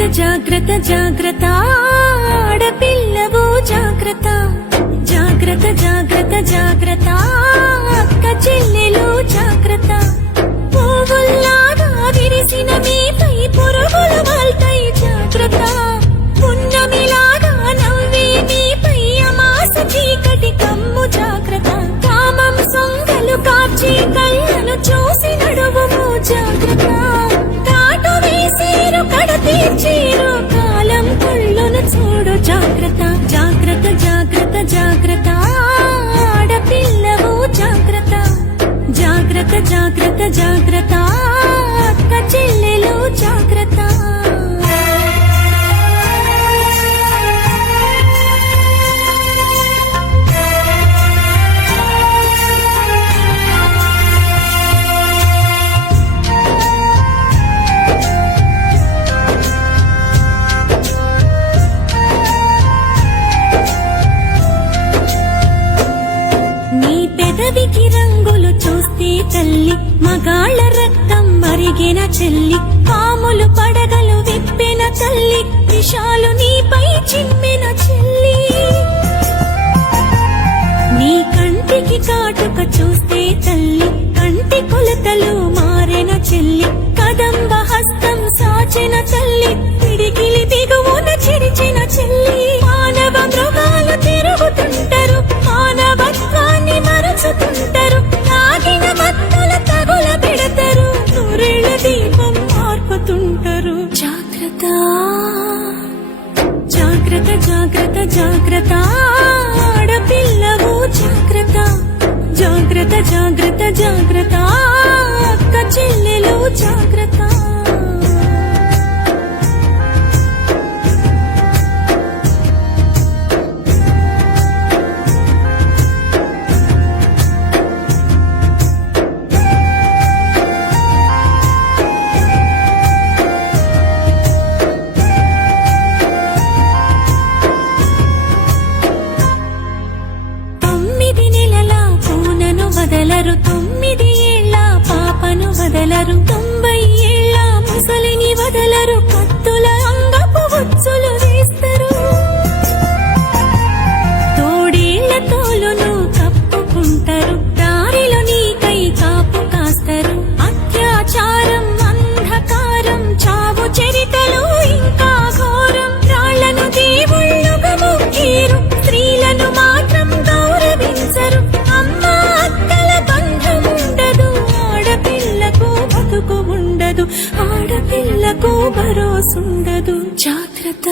జాగ్రత్త జాగ్రత్త జాగ్రత్త ఆడపిల్లవు జాగ్రత్త జాగ్రత్త జాగ్రత్త జాగ్రత్త అక్క చెల్లెలు జాగ్రత్త పువ్వుల్లాగా విరిసిన మీపై పురుగులు వాల్తాయి జాగ్రత్త పున్నమిలాగా నవ్వే మీపై అమాస చీకటి కమ్ము జాగ్రత్త కామం సొంగలు కాచి కళ్ళను చూసి నడువుము జాగ్రత్త కాటు వేసేరు కడ తీర్చేరు కాలం కళ్ళను చూడు జాగ్రత్త జాగ్రత్త జాగ్రత్త జాగ్రత్త ఆడపిల్లవు జాగ్రత్త జాగ్రత్త జాగ్రత్త జాగ్రత్త అక్క చెల్లెలు జాగ్రత్త పెదవికి రంగులు చూస్తే తల్లి మగాళ్ళ రక్తం మరిగిన చెల్లి పాములు పడగలు విప్పిన తల్లి విషాలు నీపై చిమ్మిన చెల్లి నీ కంటికి కాటుక చూస్తే తల్లి కంటి కొలతలు మారిన చెల్లి కదంబ హస్తం సాచిన తల్లి పిడికిలి దిగువన చిరిచిన చెల్లి మానవ మృగాలు తిరుగుతుంటారు మానవత్వాన్ని మరచుతుంటారు తాగిన మత్తుల తగుల పెడతారు నూరేళ్ల దీపం మార్పుతుంటారు జాగ్రత్త జాగ్రత్త జాగ్రత్త జాగ్రత్త ఆడపిల్లవు జాగ్రత్త జాగ్రత్త జాగ్రత్త జాగ్రత్త అక్క చెల్లెలు జాగ్రత్త వదలరు 9 ఏళ్ల పాపను వదలరు 90 ఏళ్ల ముసలిని వదలరు కత్తుల అంగపు ఉచ్చులు వేస్తారు తోడేళ్ల తోలును కప్పుకుంటారు దారిలో నీకై కాపు కాస్తారు అత్యాచారం అంధకారం చావు చరితలు ఇంకా ఘోరం రాళ్లను దేవుళ్ళుగా మొక్కేరు స్త్రీలను మాత్రం గౌరవించరు ఆడపిల్లకు భరోసుండదు జాగ్రత్త